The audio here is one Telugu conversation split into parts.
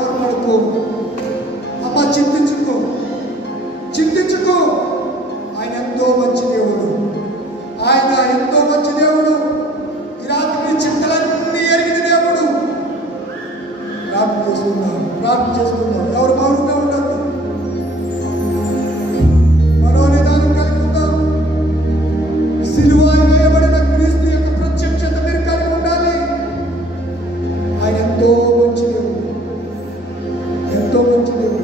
తోడ్పడుకో. అమ్మ చింతించుకో, చింతించుకో. ఆయన ఎంతో మంచి దేవుడు, ఆయన ఎంతో మంచి దేవుడు. ఈ రాత్రి మీ చింతలన్నీ ఎరిగిన దేవుడు. ప్రార్థన చేసుకుందాం, ప్రార్థన చేసుకుందాం. ఎవరు మౌనంగా ఉండదు, మనోనిదానం కలిగి ఉందాం. సిలువ వేయబడిన క్రీస్తు యొక్క ప్రత్యక్షత మీరు కలిగి ఉండాలి. ఆయన ఎంతో మంచి దేవుడు, ఎంతో మంచి దేవుడు.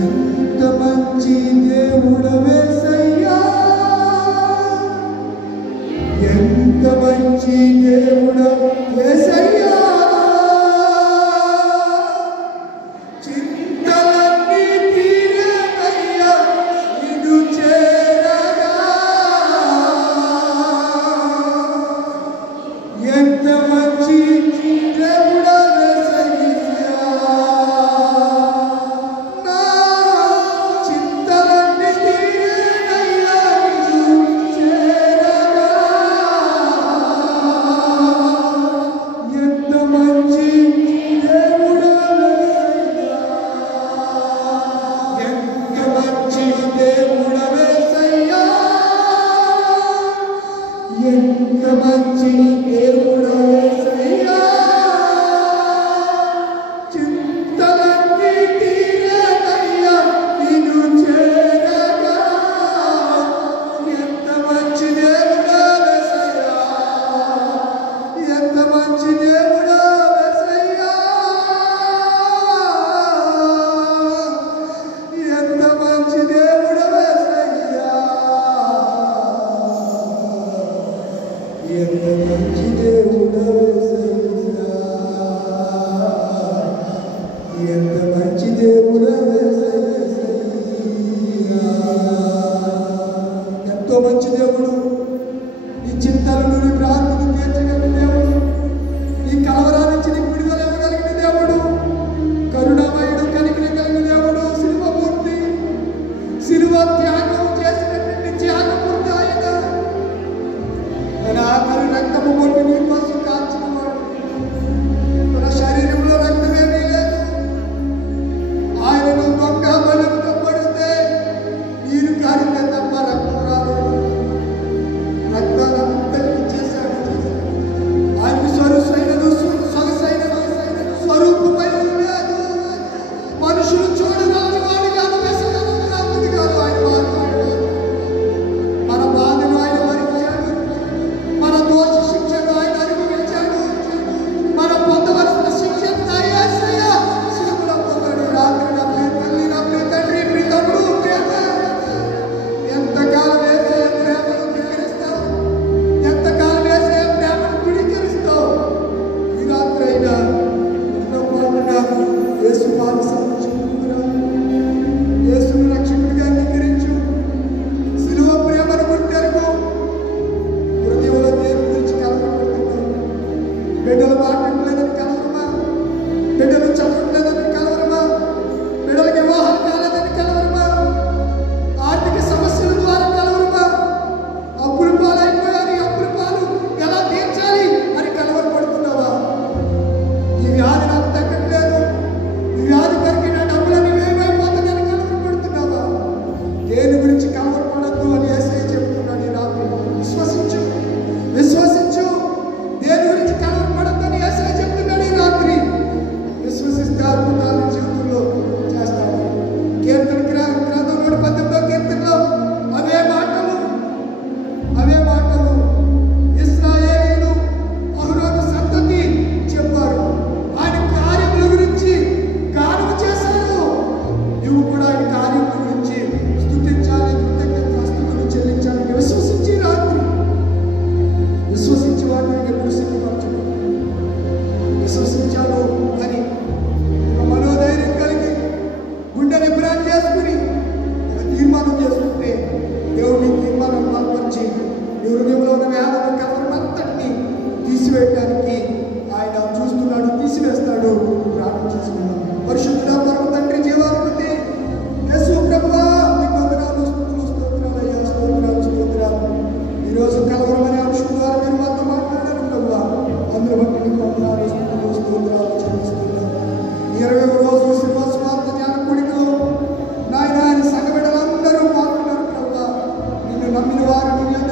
ఎంత మంచి దేవుడవేసయ్యా, ఎంత మంచి దేవుడవేసయ్యా. చింతలన్నీ తీరేనయ్యా నిన్ను చేరగా. ఎంత మంచి దేవుడవేసయ్యా. నా చింతలన్నీ తీరేనయ్యా నిన్ను చేరగా. ఎంత మంచి దేవుడవేసయ్యా, ఎంత మంచి దేవుడవేసయ్యా, ఎంత మంచి దేవుడవేసయ్యా. చింతలన్నీ తీరేనయ్యా నిన్ను చేరగా. ఎంత మంచి దేవుడవేసయ్యా, ఎంత మంచి దేవుడవేసయ్యా, ఎంత మంచి దేవుడవేసయ్యా, ఎంత మంచి దేవుడవేసయ్యా, ఎంత మంచి దేవుడవేసయ్యా. ఎంతో మంచి దేవుడు. నీ చింతలను, నీ ప్రార్థనలు తీర్చగలిగిన దేవుడు, నీ కలవరాల నుంచి నీకు విడుదల ఇవ్వగలిగిన దేవుడు, కరుణామయుడు, కనికరం కలిగిన దేవుడు, శిలువమూర్తి. శిలువ త్యాగం చేసినటువంటి త్యాగమూర్తి ఆయన. తన ఆఖరి రక్తము మొట్టి నీ కోసం కాల్చినవాడు. తన శరీరంలో రక్తమేమీ లేదు. ఆయనను దొంగ బలులతో పొడిస్తే నీరు కారితే తప్ప రక్తం రాలేదు. నమ్మిన వారు